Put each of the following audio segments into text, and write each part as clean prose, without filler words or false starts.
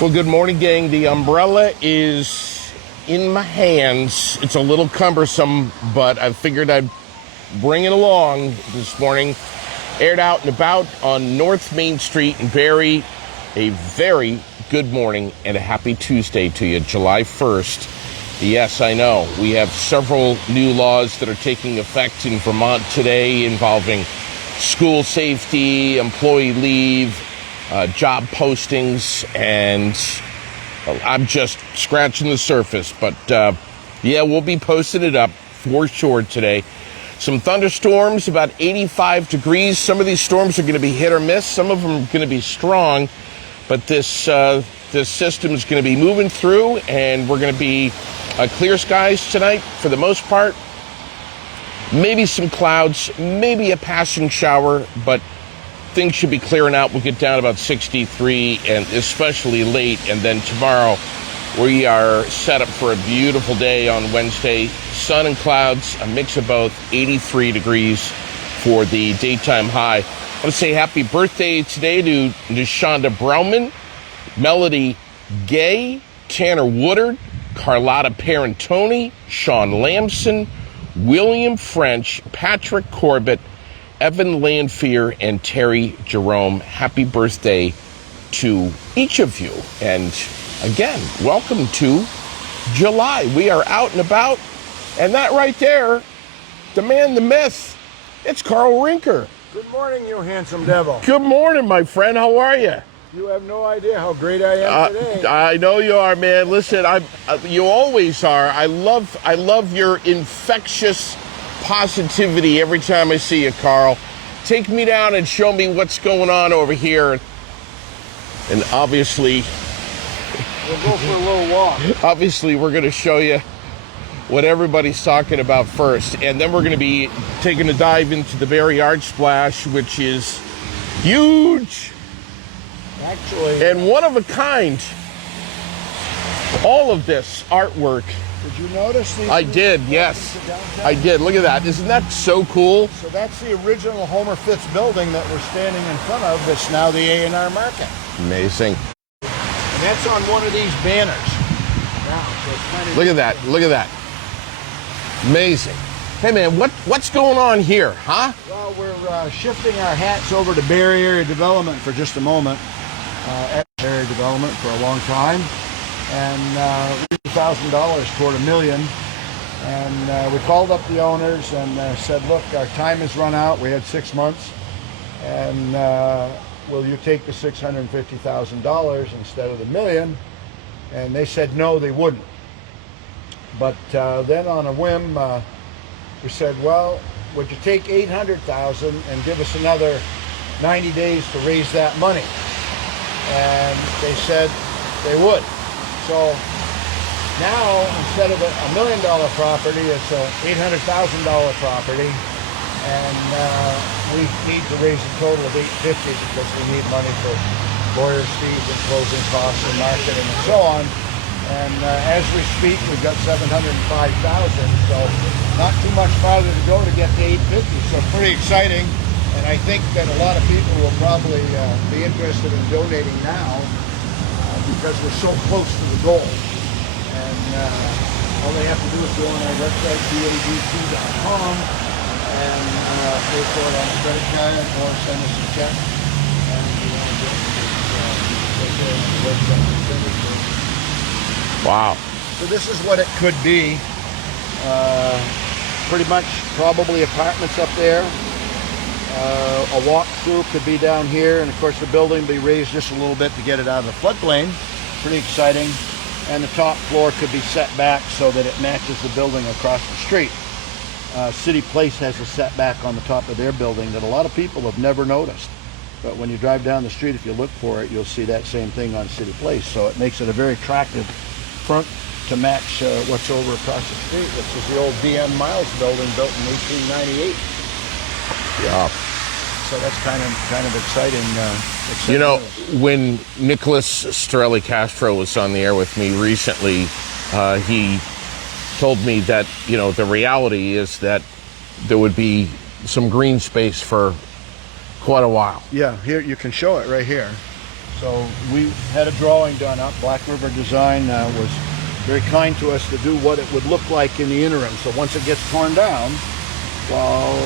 Well, good morning, gang. The umbrella is in my hands. It's a little cumbersome, but I figured I'd bring it along this morning. Aired out and about on North Main Street in Barre. A very good morning and a happy Tuesday to you, July 1st. Yes, I know. We have several new laws that are taking effect in Vermont today involving school safety, employee leave, job postings, and I'm just scratching the surface. But yeah, we'll be posting it up for sure today. Some thunderstorms, about 85 degrees. Some of these storms are going to be hit or miss. Some of them are going to be strong. But this system is going to be moving through, and we're going to be clear skies tonight for the most part. Maybe some clouds, maybe a passing shower, but things should be clearing out. We'll get down about 63, and especially late. And then tomorrow, we are set up for a beautiful day on Wednesday. Sun and clouds, a mix of both, 83 degrees for the daytime high. I want to say happy birthday today to Shonda Brauman, Melody Gay, Tanner Woodard, Carlotta Parentoni, Sean Lamson, William French, Patrick Corbett, Evan Lanfear, and Terry Jerome. Happy birthday to each of you. And again, welcome to July. We are out and about. And that right there, the man, the myth, it's Karl Rinker. Good morning, you handsome devil. Good morning, my friend. How are you? You have no idea how great I am today. I know you are, man. Listen, you always are. I love your infectious positivity every time I see you, Karl. Take me down and show me what's going on over here. And obviously, we'll go for a little walk. Obviously, we're going to show you what everybody's talking about first. And then we're going to be taking a dive into the Barre Art Splash, which is huge. Actually, and one of a kind. All of this artwork. Did you notice these? I did, yes. I did. Look at that. Isn't that so cool? So that's the original Homer Fitz building that we're standing in front of that's now the A&R Market. Amazing. And that's on one of these banners. Now, so it's kind of look at that. Look at that. Amazing. Hey, man, what's going on here, huh? Well, we're shifting our hats over to Barre Area Development for just a moment. Area Development for a long time. And $1,000 toward $1 million. And we called up the owners and said, look, our time has run out. We had 6 months. And will you take the $650,000 instead of the $1 million? And they said no, they wouldn't. But then on a whim, we said, well, would you take $800,000 and give us another 90 days to raise that money? And they said they would. So now, instead of a $1 million property, it's a $800,000 property, and we need to raise a total of $850 because we need money for lawyers' fees and closing costs and marketing and so on. And as we speak, we've got $705,000, so not too much farther to go to get to $850. So pretty exciting, and I think that a lot of people will probably be interested in donating now. Because we're so close to the goal. And all they have to do is go on our website, badc.com, and pay for it on a credit card or send us a check. And we want to get the website. Wow. So this is what it could be. Pretty much probably apartments up there. A walk-through could be down here, and of course the building will be raised just a little bit to get it out of the floodplain. Pretty exciting. And the top floor could be set back so that it matches the building across the street. City Place has a setback on the top of their building that a lot of people have never noticed. But when you drive down the street, if you look for it, you'll see that same thing on City Place. So it makes it a very attractive front to match what's over across the street, which is the old DM Miles building built in 1898. Yeah. So that's kind of exciting. You know, when Nicholas Strelli Castro was on the air with me recently, he told me that, you know, the reality is that there would be some green space for quite a while. Yeah, here you can show it right here. So we had a drawing done up. Black River Design was very kind to us to do what it would look like in the interim. So once it gets torn down, while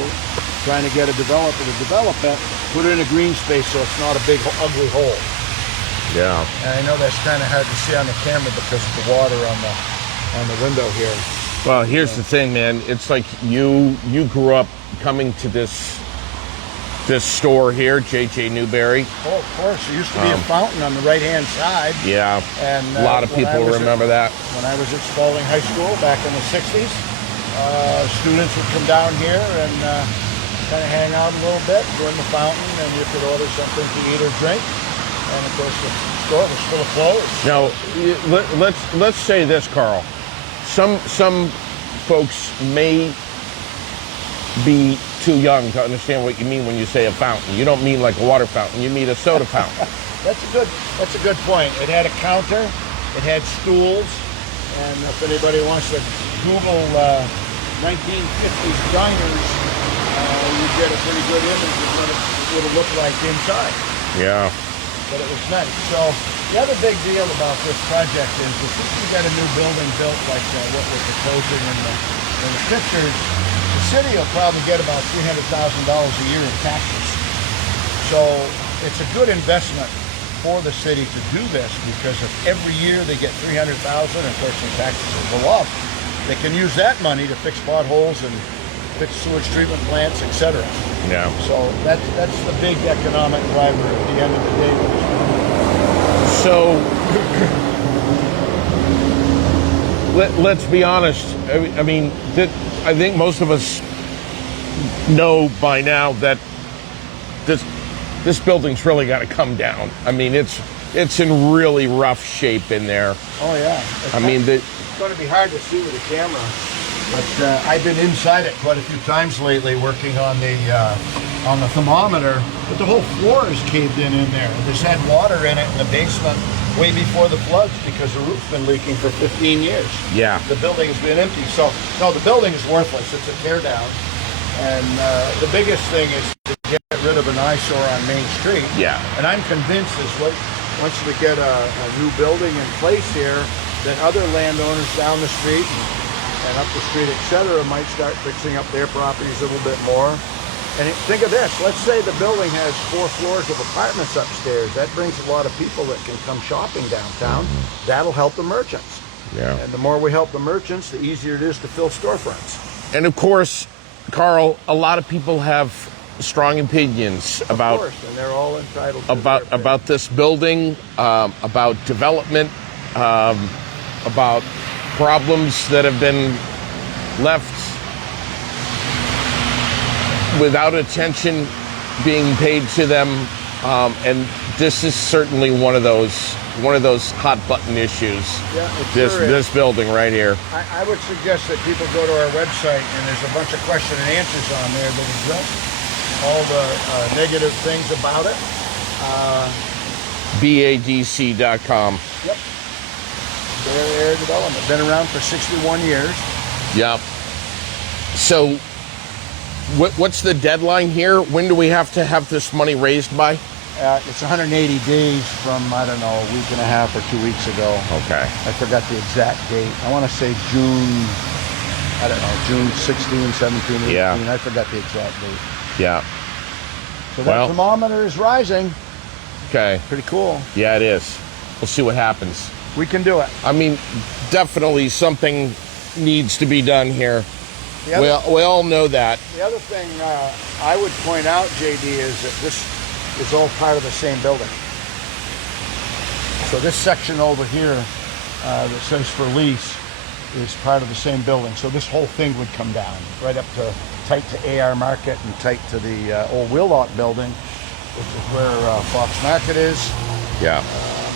trying to get a developer to develop it, put it in a green space so it's not a big ugly hole. Yeah. And I know that's kind of hard to see on the camera because of the water on the window here. Well, here's the thing, man. It's like you grew up coming to this store here, J.J. Newberry. Oh, of course. There used to be a fountain on the right-hand side. Yeah. And a lot of people remember that. When I was at Spalding High School back in the 60s, students would come down here and kind of hang out a little bit, go in the fountain, and you could order something to eat or drink. And of course, the store was still closed. Now, let's say this, Karl. Some folks may be too young to understand what you mean when you say a fountain. You don't mean like a water fountain. You mean a soda fountain. That's a good point. It had a counter. It had stools. And if anybody wants to Google 1950s diners, you get a pretty good image of what it would have looked like inside. Yeah. But it was nice. So the other big deal about this project is if you get a new building built like what we're proposing in the pictures, the city will probably get about $300,000 a year in taxes. So it's a good investment for the city to do this because if every year they get $300,000, of course the taxes will go up, they can use that money to fix potholes and fix sewage treatment plants, etc. Yeah. So that's the big economic driver at the end of the day. So let's be honest. I mean, I think most of us know by now that this building's really got to come down. I mean, it's in really rough shape in there. Oh yeah. It's going to be hard to see with the camera. But I've been inside it quite a few times lately working on the thermometer, but the whole floor is caved in there. There's had water in it in the basement way before the floods because the roof's been leaking for 15 years. Yeah. The building has been empty. So, no, the building is worthless. It's a tear down. And the biggest thing is to get rid of an eyesore on Main Street. Yeah. And I'm convinced once we get a new building in place here, that other landowners down the street and up the street, etc., might start fixing up their properties a little bit more. And think of this, let's say the building has 4 floors of apartments upstairs. That brings a lot of people that can come shopping downtown. That'll help the merchants. Yeah. And the more we help the merchants, the easier it is to fill storefronts. And of course, Karl, a lot of people have strong opinions about, of course, and they're all entitled to about this building, about development, about problems that have been left without attention being paid to them, and this is certainly one of those hot button issues. Yeah, this building right here. I would suggest that people go to our website, and there's a bunch of question and answers on there that address all the negative things about it. BADC.com. Yep. Barre Area Development. Been around for 61 years. Yep. So, what's the deadline here? When do we have to have this money raised by? It's 180 days from, I don't know, a week and a half or 2 weeks ago. Okay. I forgot the exact date. I want to say June 16, 17, 18. Yeah. I forgot the exact date. Yeah. So that thermometer is rising. Okay. Pretty cool. Yeah, it is. We'll see what happens. We can do it. I mean, definitely something needs to be done here. We all know that. The other thing I would point out, JD, is that this is all part of the same building. So this section over here that says for lease is part of the same building. So this whole thing would come down right up to tight to AR Market and tight to the old Willock building, which is where Fox Market is. Yeah.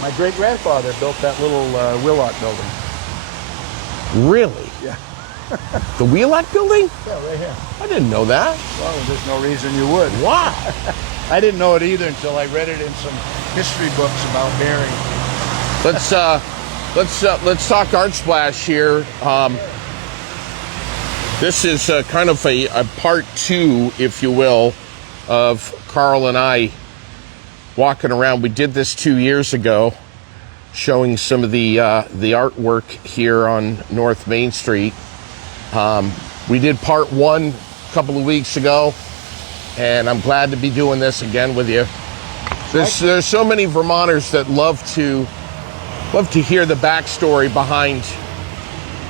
My great-grandfather built that little Willock building. Really? Yeah. The Wheelock building? Yeah, right here. I didn't know that. Well, there's no reason you would. Wow. I didn't know it either until I read it in some history books about Barre. Let's talk Art Splash here. This is kind of a part 2, if you will, of Karl and I walking around. We did this 2 years ago, showing some of the artwork here on North Main Street. We did part 1 a couple of weeks ago, and I'm glad to be doing this again with you. There's so many Vermonters that love to hear the backstory behind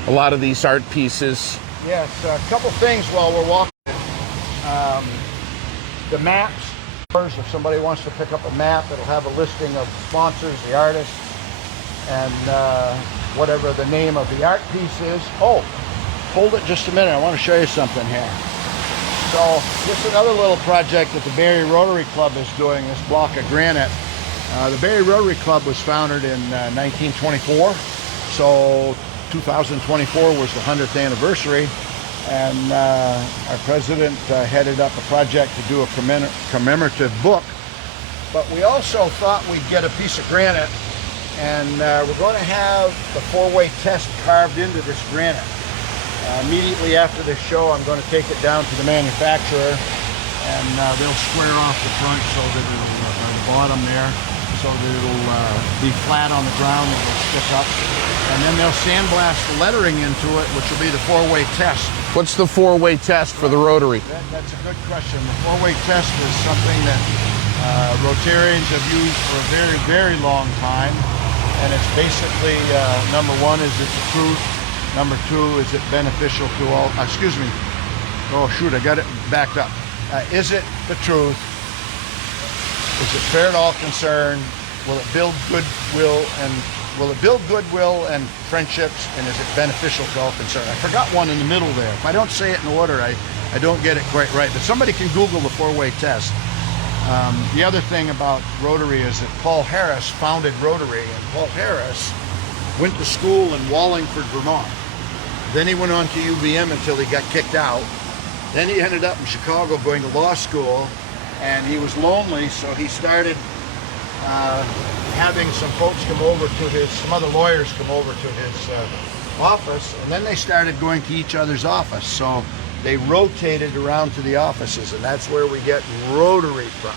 a lot of these art pieces. Yes, a couple things while we're walking. The maps. If somebody wants to pick up a map, it'll have a listing of the sponsors, the artists, and whatever the name of the art piece is. Oh, hold it just a minute. I want to show you something here. So this is another little project that the Barre Rotary Club is doing, this block of granite. The Barre Rotary Club was founded in 1924, so 2024 was the 100th anniversary, and our president headed up a project to do a commemorative book. But we also thought we'd get a piece of granite, and we're going to have the 4-way test carved into this granite. Immediately after this show, I'm going to take it down to the manufacturer, and they'll square off the front so that it'll, the bottom there, so that it'll be flat on the ground and it'll stick up. And then they'll sandblast the lettering into it, which will be the 4-way test. What's the 4-way test for the Rotary? That's a good question. The 4-way test is something that Rotarians have used for a very, very long time. And it's basically, number 1 is it's a truth. Number 2, is it beneficial to all, excuse me. Oh shoot, I got it backed up. Is it the truth? Is it fair to all concerned? Will it build goodwill and friendships? And is it beneficial to all concerned? I forgot one in the middle there. If I don't say it in order, I don't get it quite right. But somebody can Google the 4-way test. The other thing about Rotary is that Paul Harris founded Rotary, and Paul Harris went to school in Wallingford, Vermont. Then he went on to UVM until he got kicked out. Then he ended up in Chicago going to law school, and he was lonely, so he started having some folks come over to his, some other lawyers come over to his office, and then they started going to each other's office. So they rotated around to the offices, and that's where we get Rotary from.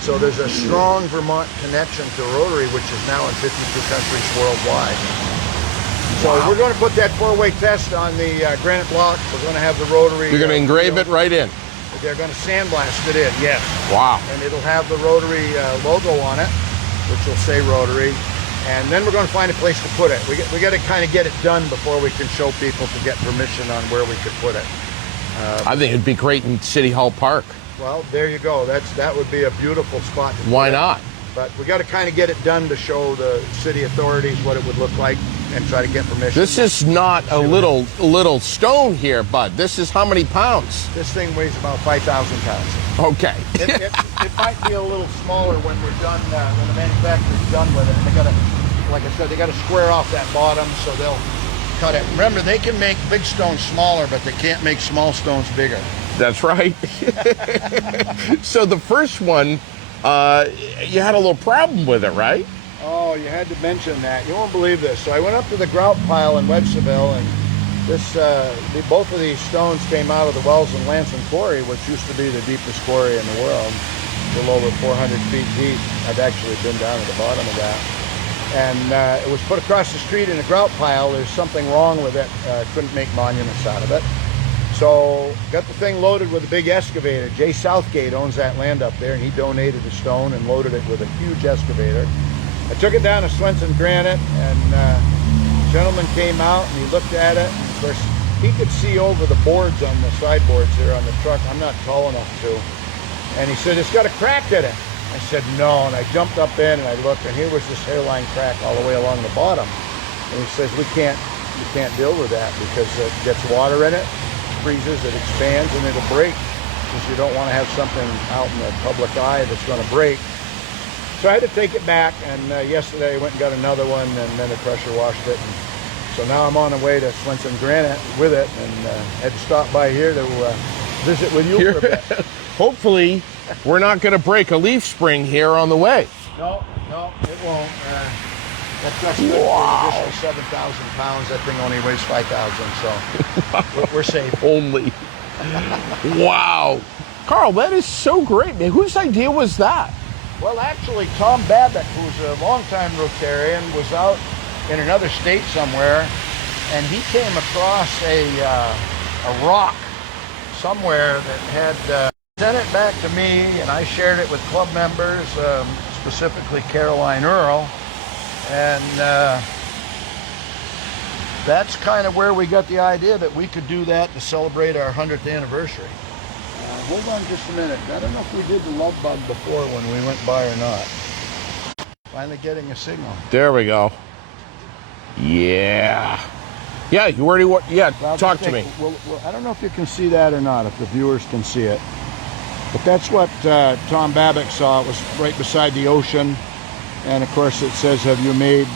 So there's a strong Vermont connection to Rotary, which is now in 52 countries worldwide. So we're going to put that 4-way test on the granite block. We're going to have the Rotary. You're going to engrave it right in. They're going to sandblast it in, yes. Wow. And it'll have the Rotary logo on it, which will say Rotary. And then we're going to find a place to put it. We got to kind of get it done before we can show people to get permission on where we could put it. I think it'd be great in City Hall Park. Well, there you go. That would be a beautiful spot to put Why it. not? But we got to kind of get it done to show the city authorities what it would look like and try to get permission. This is not a little stone here, bud. This is how many pounds? This thing weighs about 5,000 pounds. Okay. It might be a little smaller when we're done, when the manufacturer's done with it. And they got to, like I said, they got to square off that bottom, so they'll cut it. Remember, they can make big stones smaller, but they can't make small stones bigger. That's right. So the first one, you had a little problem with it, right? Oh, you had to mention that. You won't believe this. So I went up to the grout pile in Websterville, and this, both of these stones came out of the Wells and Lansing Quarry, which used to be the deepest quarry in the world, a little over 400 feet deep. I've actually been down at the bottom of that. And it was put across the street in a grout pile. There's something wrong with it. Couldn't make monuments out of it. So got the thing loaded with a big excavator. Jay Southgate owns that land up there, and he donated the stone and loaded it with a huge excavator. I took it down to Swenson Granite, and a gentleman came out and he looked at it. And of course, he could see over the boards on the sideboards there on the truck. I'm not tall enough to. And he said, "It's got a crack in it." I said, "No." And I jumped up in and I looked, and here was this hairline crack all the way along the bottom. And he says, "We can't deal with that because it gets water in it, freezes, it expands, and it'll break, because you don't want to have something out in the public eye that's going to break." So I had to take it back, and yesterday I went and got another one, and then I pressure washed it. And so now I'm on the way to Swenson Granite with it, and had to stop by here to visit with you for a bit. Hopefully, we're not going to break a leaf spring here on the way. No, it won't. That's good. Wow. For additional 7,000 pounds. That thing only weighs 5,000, so we're safe. Only. Wow. Karl, that is so great, man. Whose idea was that? Well, actually, Tom Babbitt, who's a longtime Rotarian, was out in another state somewhere, and he came across a rock somewhere that had sent it back to me, and I shared it with club members, specifically Caroline Earl, and that's kind of where we got the idea that we could do that to celebrate our 100th anniversary. Hold on just a minute. I don't know if we did the love bug before when we went by or not. Finally getting a signal. There we go. Yeah. Yeah, you already, yeah, Well, talk to me. Well, I don't know if you can see that or not, if the viewers can see it. But that's what Tom Babbitt saw. It was right beside the ocean. And of course it says, have you made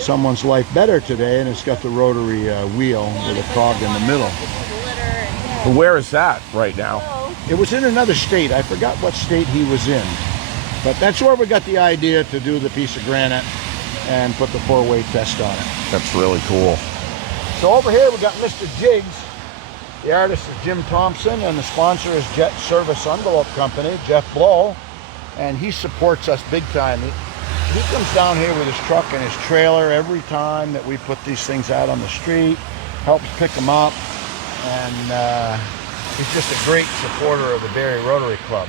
someone's life better today? And it's got the rotary wheel with a cog in the middle. Where is that right now? It was in another state. I forgot what state he was in. But that's where we got the idea to do the piece of granite and put the 4-way test on it. That's really cool. So over here we got Mr. Jiggs. The artist is Jim Thompson, and the sponsor is Jet Service Envelope Company, Jeff Blow, and he supports us big time. He comes down here with his truck and his trailer every time that we put these things out on the street, helps pick them up, and he's just a great supporter of the Barre Rotary Club.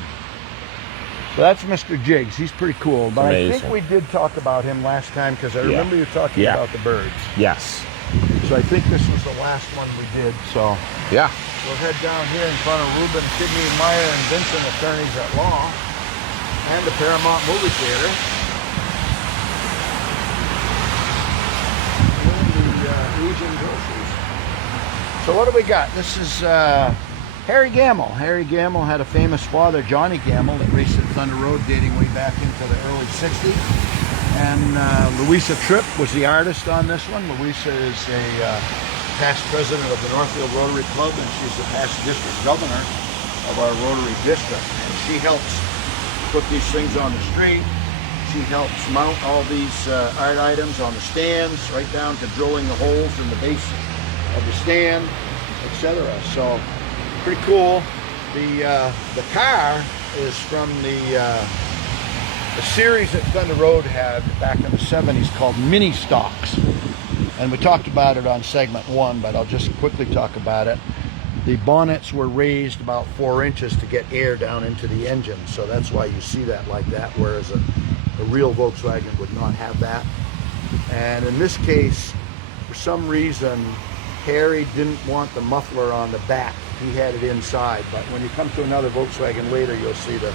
So that's Mr. Jiggs. He's pretty cool. But Amazing. I think we did talk about him last time because I remember you talking about the birds. Yes. So I think this was the last one we did. So Yeah. we'll head down here in front of Ruben, Kidney, Meyer, and Vincent, attorneys at law, and the Paramount Movie Theater. And the Asian groceries. So what do we got? This is Harry Gamble. Harry Gamble had a famous father, Johnny Gamble, that raced at Thunder Road dating way back into the early 60s. And Louisa Tripp was the artist on this one. Louisa is a past president of the Northfield Rotary Club, and she's the past district governor of our Rotary district. And she helps put these things on the street. She helps mount all these art items on the stands, right down to drilling the holes in the base of the stand, etc. So pretty cool. The car is from the series that Thunder Road had back in the 70s called Mini Stocks, and we talked about it on segment 1, but I'll just quickly talk about it. The bonnets were raised about 4 inches to get air down into the engine, so that's why you see that like that, whereas a real Volkswagen would not have that. And in this case, for some reason, Harry didn't want the muffler on the back. He had it inside, but when you come to another Volkswagen later, you'll see the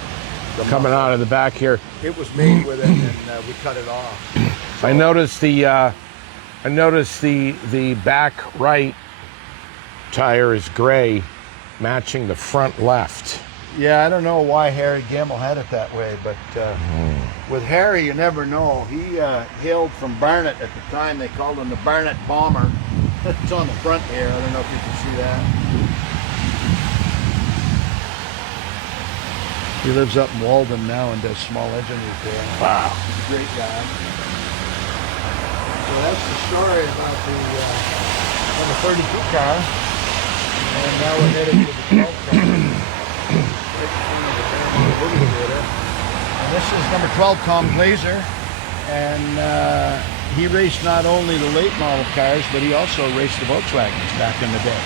Coming out of the back here. It was made with it, and we cut it off. So, I noticed the back right tire is gray, matching the front left. yeah, I don't know why Harry Gamble had it that way, but with Harry, you never know. He hailed from Barnet at the time. They called him the Barnet Bomber. It's on the front here. I don't know if you can see that. He lives up in Walden now and does small engine repair. Wow. Great guy. So that's the story about the 32 car. And now we're headed to the 12 car. And this is number 12, Tom Glazer. And he raced not only the late model cars, but he also raced the Volkswagens back in the day.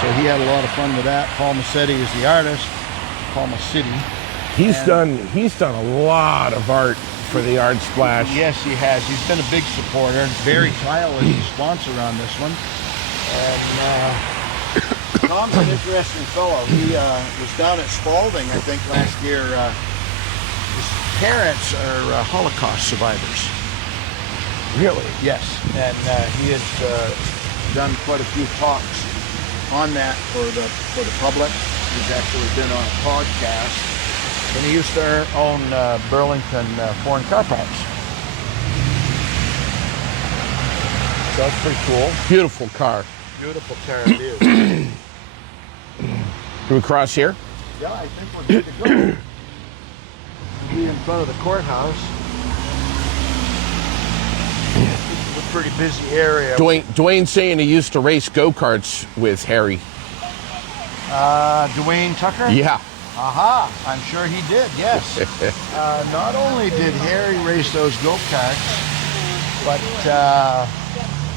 So he had a lot of fun with that. Paul Massetti is the artist. Palma City. He's done a lot of art for the Art Splash. Yes, he has. He's been a big supporter. Barry Tile is the sponsor on this one. And Tom's an interesting fellow. He was down at Spalding, I think, last year. His parents are Holocaust survivors. Really? Yes. And he has done quite a few talks on that for the public. He's actually been on a podcast, and he used to own Burlington foreign car parts. So that's pretty cool. Beautiful car. Beautiful car it is. Can we cross here? Yeah, I think we're good to go. Be in front of the courthouse. This is a pretty busy area. Dwayne's saying he used to race go-karts with Harry. Dwayne Tucker? Yeah. Aha, I'm sure he did, yes. Not only did Harry race those go-karts, but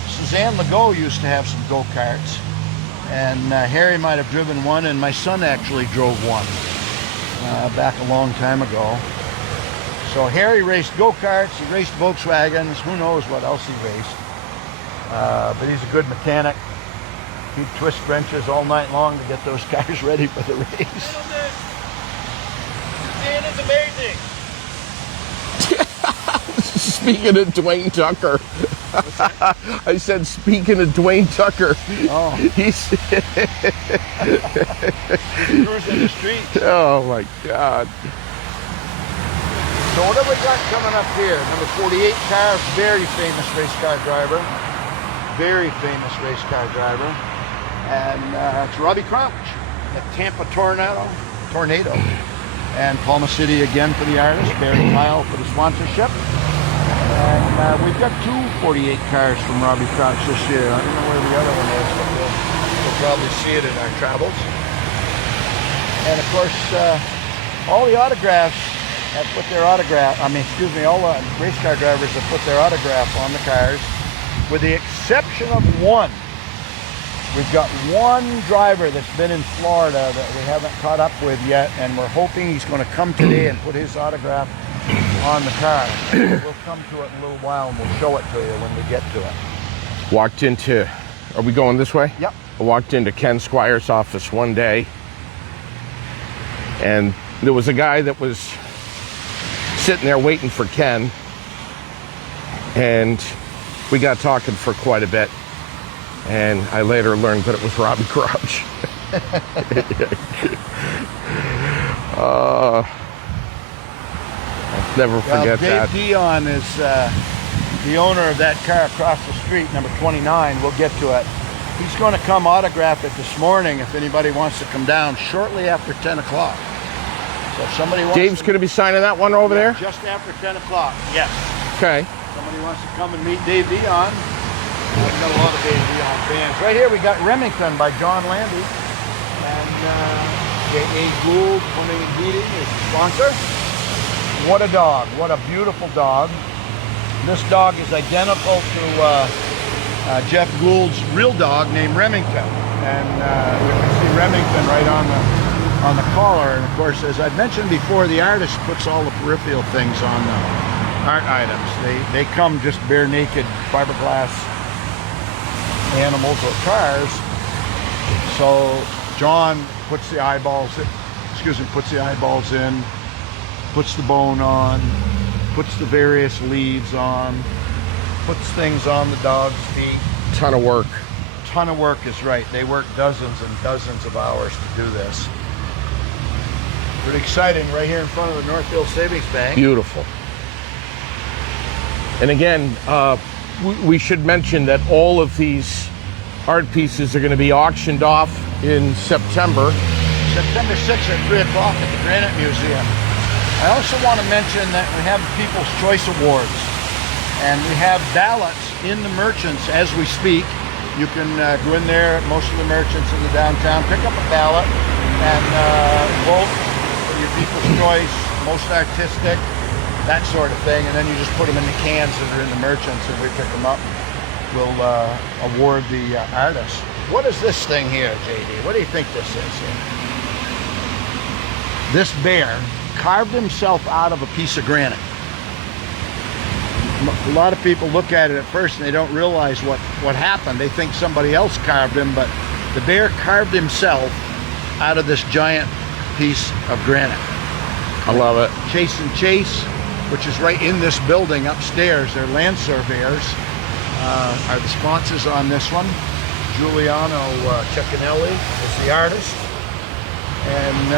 Suzanne Legault used to have some go-karts. And Harry might have driven one, and my son actually drove one back a long time ago. So Harry raced go-karts, he raced Volkswagens, who knows what else he raced. But he's a good mechanic. He'd twist wrenches all night long to get those cars ready for the race. Suzanne is amazing. Speaking of Dwayne Tucker. I said, speaking of Dwayne Tucker. Oh. He's Cruising the street. oh my God. So what have we got coming up here? Number 48 car, very famous race car driver. Very famous race car driver. And it's Robbie Crouch, the Tampa Tornado. And Palma City again for the artist, Barre Tile for the sponsorship. And we've got two 48 cars from Robbie Crouch this year. I don't know where the other one is, but we'll probably see it in our travels. And of course, all the autographs have put their autograph, all the race car drivers have put their autograph on the cars, with the exception of one. We've got one driver that's been in Florida that we haven't caught up with yet, and we're hoping he's going to come today and put his autograph on the car. We'll come to it in a little while and we'll show it to you when we get to it. Walked into, are we going this way? Yep. I walked into Ken Squire's office one day, and there was a guy that was sitting there waiting for Ken, and we got talking for quite a bit, and I later learned that it was Robbie Crouch. I'll never forget that. Dave Dion is the owner of that car across the street, number 29. We'll get to it. He's going to come autograph it this morning if anybody wants to come down shortly after 10 o'clock. So if somebody wants Dave's going to be signing that one over there? Just after 10 o'clock, yes. Okay. Somebody wants to come and meet Dave Dion. We've got a lot of Dave Dion fans. Right here we got Remington by John Landy. And J.A. Gould, Plumbing and Heating is the sponsor. What a dog. What a beautiful dog. This dog is identical to Jeff Gould's real dog named Remington. And we can see Remington right on the collar. And of course, as I've mentioned before, the artist puts all the peripheral things on the art items. They come just bare naked fiberglass animals or cars. So John puts the eyeballs in, puts the bone on, puts the various leaves on, puts things on the dog's feet. Ton of work. Ton of work is right. They work dozens and dozens of hours to do this. Pretty exciting right here in front of the Northfield Savings Bank. Beautiful. And again, we should mention that all of these art pieces are going to be auctioned off in September. September 6th at 3 o'clock at the Granite Museum. I also want to mention that we have the People's Choice Awards, and we have ballots in the merchants as we speak. You can go in there at most of the merchants in the downtown, pick up a ballot, and vote for your People's Choice, most artistic, that sort of thing, and then you just put them in the cans that are in the merchants, and we pick them up. We'll award the artist. What is this thing here, JD? What do you think this is here? This bear carved himself out of a piece of granite. A lot of people look at it at first and they don't realize what happened. They think somebody else carved him, but the bear carved himself out of this giant piece of granite. I love it. Chase and Chase, which is right in this building upstairs, they're land surveyors, are the sponsors on this one. Giuliano Ceccanelli is the artist, and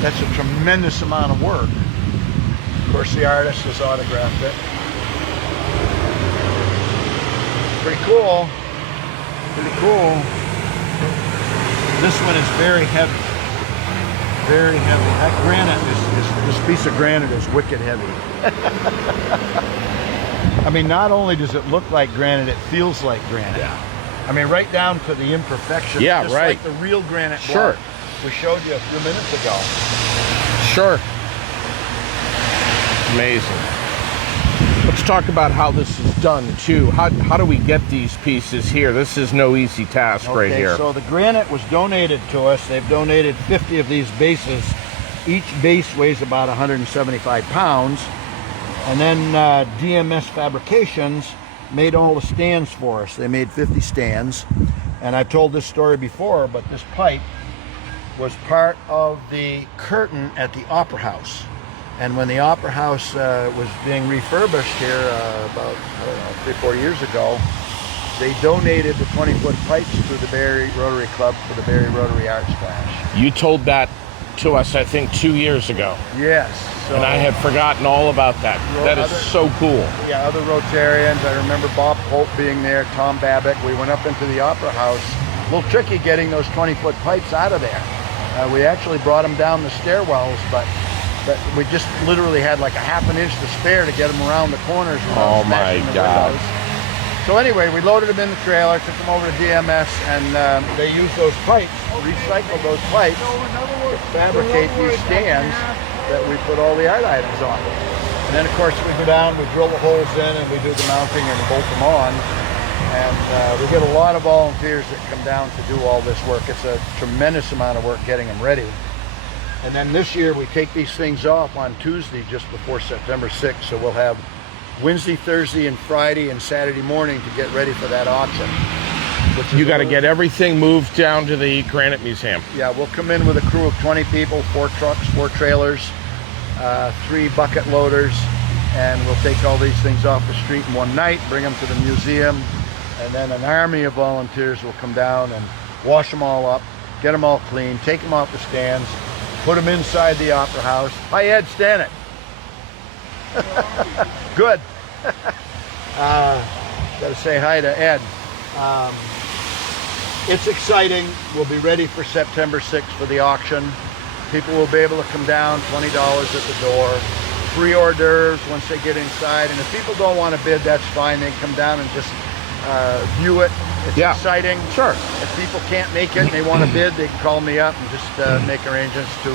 that's a tremendous amount of work. Of course, the artist has autographed it. Pretty cool. Pretty cool. This one is very heavy. Very heavy. That granite this piece of granite is wicked heavy. I mean, not only does it look like granite, it feels like granite. Yeah. I mean, right down to the imperfections. Yeah, just right. like the real granite Sure. block we showed you a few minutes ago. Sure. Amazing. Let's talk about how this is done too. How do we get these pieces here? This is no easy task right here. So the granite was donated to us. They've donated 50 of these bases. Each base weighs about 175 pounds. And then DMS Fabrications made all the stands for us. They made 50 stands. And I've told this story before, but this pipe was part of the curtain at the Opera House. And when the Opera House was being refurbished here about, I don't know, 3 or 4 years ago, they donated the 20-foot pipes to the Barre Rotary Club for the Barre Rotary Arts Clash. You told that to us, I think, 2 years ago. Yes. So, and I had forgotten all about that. That is so cool. Yeah, other Rotarians. I remember Bob Pope being there, Tom Babbitt. We went up into the Opera House. A little tricky getting those 20-foot pipes out of there. We actually brought them down the stairwells, but we just literally had like a half an inch to spare to get them around the corners. Oh my God. Windows. So anyway, we loaded them in the trailer, took them over to DMS, and they used those pipes, recycled those pipes to fabricate these stands that we put all the art items on. And then of course we go down, we drill the holes in, and we do the mounting and bolt them on. And we get a lot of volunteers that come down to do all this work. It's a tremendous amount of work getting them ready. And then this year we take these things off on Tuesday just before September 6th. So we'll have Wednesday, Thursday, and Friday and Saturday morning to get ready for that auction. You got to get everything moved down to the Granite Museum. Yeah, we'll come in with a crew of 20 people, 4 trucks, 4 trailers, 3 bucket loaders, and we'll take all these things off the street in one night, bring them to the museum, and then an army of volunteers will come down and wash them all up, get them all clean, take them off the stands, put them inside the Opera House. Hi, Ed, stand it. Good. Got to say hi to Ed. It's exciting. We'll be ready for September 6th for the auction. People will be able to come down, $20 at the door. Free hors d'oeuvres once they get inside. And if people don't want to bid, that's fine. They can come down and just view it. It's exciting. Sure. If people can't make it and they want to bid, they can call me up and just make arrangements to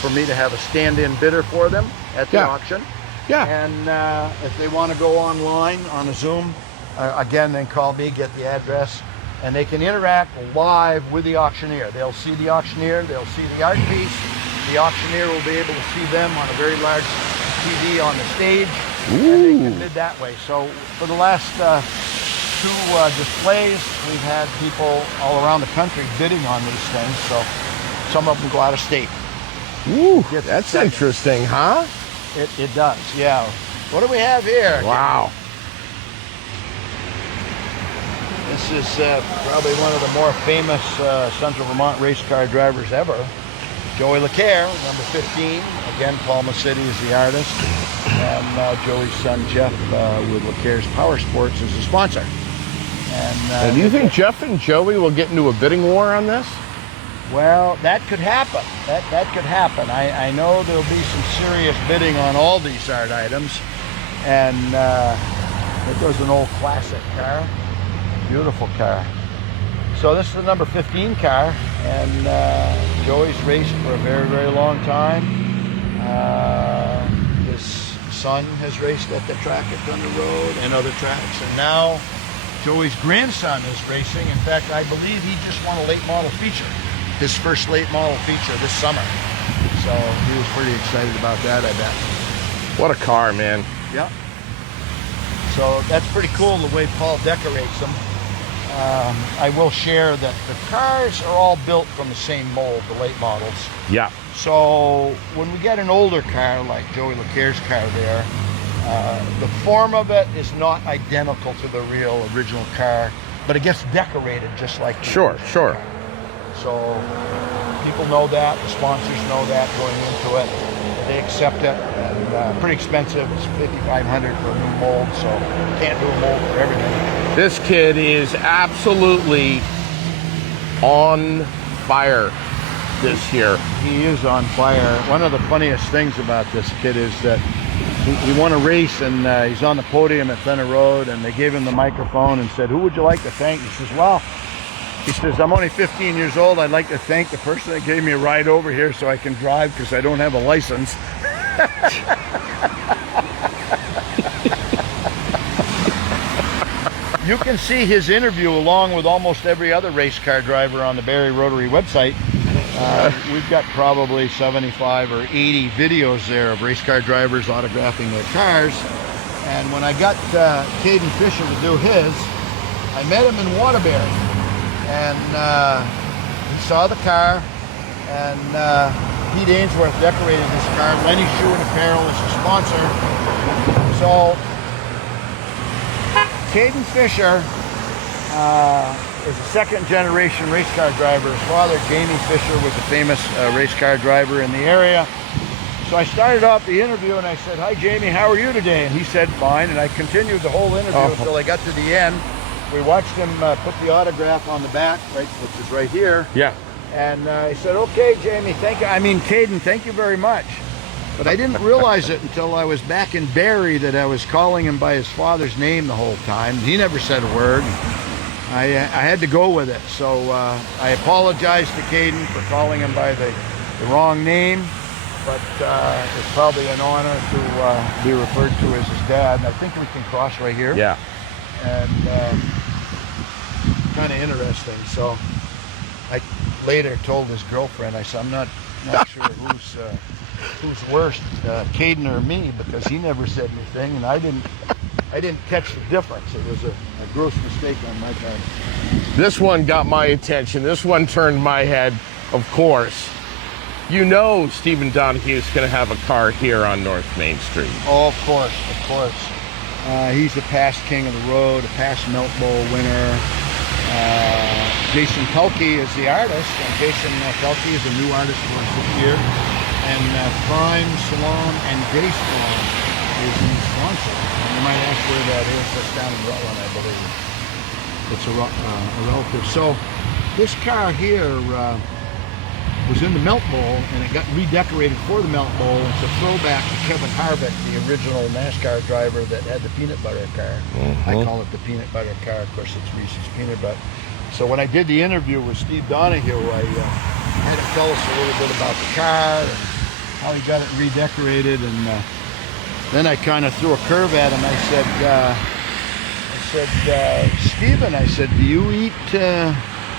for me to have a stand-in bidder for them at the auction. Yeah. And if they want to go online on a Zoom, again, then call me, get the address, and they can interact live with the auctioneer. They'll see the auctioneer, they'll see the art piece. The auctioneer will be able to see them on a very large TV on the stage. Ooh. And they can bid that way. So for the last 2 displays, we've had people all around the country bidding on these things. So some of them go out of state. Ooh, that's interesting, huh? It does, yeah. What do we have here? Wow. This is probably one of the more famous Central Vermont race car drivers ever. Joey LeCaire, number 15. Again, Palma City is the artist. And Joey's son, Jeff, with LeCaire's Power Sports, is the sponsor. And do you think Jeff and Joey will get into a bidding war on this? Well, that could happen. That could happen. I know there'll be some serious bidding on all these art items. And it was an old classic car. Beautiful car. So this is the number 15 car, and Joey's raced for a very, very long time. His son has raced at the track at Thunder Road and other tracks, and now Joey's grandson is racing. In fact, I believe he just won a late model feature, his first late model feature this summer. So he was pretty excited about that, I bet. What a car, man. Yeah. So that's pretty cool the way Paul decorates them. I will share that the cars are all built from the same mold, the late models. Yeah. So when we get an older car like Joey LeCaire's car there, the form of it is not identical to the real original car, but it gets decorated just like the Sure. car. So people know that, the sponsors know that going into it. They accept it, and pretty expensive. It's $5,500 for a new mold, so you can't do a mold for everything. This kid is absolutely on fire this year. He is on fire. One of the funniest things about this kid is that he won a race, and he's on the podium at Thunder Road, and they gave him the microphone and said, "Who would you like to thank?" He says, "Well, He says, I'm only 15 years old. I'd like to thank the person that gave me a ride over here so I can drive because I don't have a license. You can see his interview along with almost every other race car driver on the Barre Rotary website. We've got probably 75 or 80 videos there of race car drivers autographing their cars. And when I got Caden Fisher to do his, I met him in Waterbury. And he saw the car, and Pete Ainsworth decorated this car. Lenny Shoe and Apparel is the sponsor. So Caden Fisher is a second-generation race car driver. His father, Jamie Fisher, was a famous race car driver in the area. So I started off the interview and I said, "Hi, Jamie, how are you today?" And he said, "Fine." And I continued the whole interview until I got to the end. We watched him put the autograph on the back, right, which is right here. Yeah. And I said, "Okay, Jamie, thank you. I mean, Caden, thank you very much." But I didn't realize it until I was back in Barre that I was calling him by his father's name the whole time. He never said a word. I had to go with it. So I apologized to Caden for calling him by the wrong name. But it's probably an honor to be referred to as his dad. And I think we can cross right here. Yeah. And kind of interesting. So I later told his girlfriend, I said, I'm not sure who's worse, Caden or me, because he never said anything, and I didn't catch the difference. It was a gross mistake on my part. This one got my attention. This one turned my head, of course. You know Stephen Donahue's going to have a car here on North Main Street. Oh, of course, of course. He's a past king of the road, a past Milk Bowl winner. Jason Pelkey is the artist, and Jason Pelkey is a new artist for us this year. And Prime Salon and Day Salon is the sponsor. And you might ask where that is. That's down in Rutland, I believe. It's a relative. So this car here was in the Milk Bowl, and it got redecorated for the Milk Bowl. It's a throwback to Kevin Harvick, the original NASCAR driver that had the peanut butter car. I call it the peanut butter car. Of course, it's Reese's Peanut Butter. So when I did the interview with Steve Donahue, I had him tell us a little bit about the car and how he got it redecorated. And then I kind of threw a curve at him. I said, Steven, I said, do you eat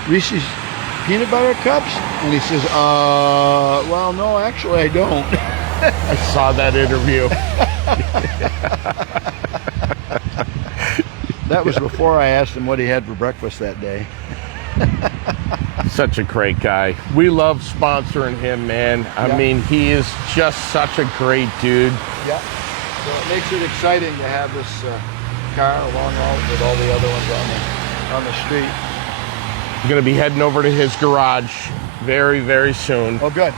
Reese's peanut butter cups? And he says, well, no, actually I don't. I saw that interview. That was before I asked him what he had for breakfast that day. Such a great guy. We love sponsoring him, man. I mean, he is just such a great dude. Yeah. So it makes it exciting to have this car along with all the other ones on the street. I'm going to be heading over to his garage very, very soon. Oh, good.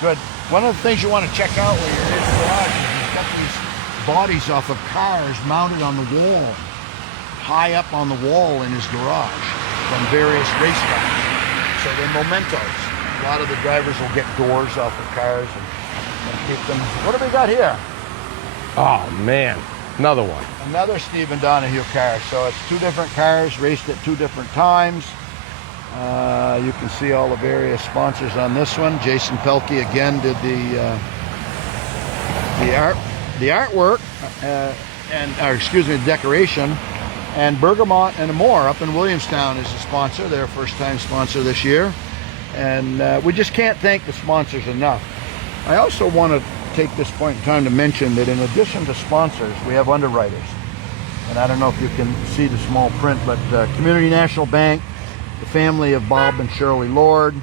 Good. One of the things you want to check out when you're in his garage is he's got these bodies off of cars mounted on the wall, high up on the wall in his garage from various race cars. So they're mementos. A lot of the drivers will get doors off of cars and keep them. What do we got here? Oh, man. Another one. Another Stephen Donahue car. So it's two different cars, raced at two different times. You can see all the various sponsors on this one. Jason Pelkey again did the artwork the decoration. And Bergamot and Amore up in Williamstown is the sponsor, their first-time sponsor this year. And we just can't thank the sponsors enough. I also want to take this point in time to mention that in addition to sponsors, we have underwriters. And I don't know if you can see the small print, but Community National Bank, the family of Bob and Shirley Lord,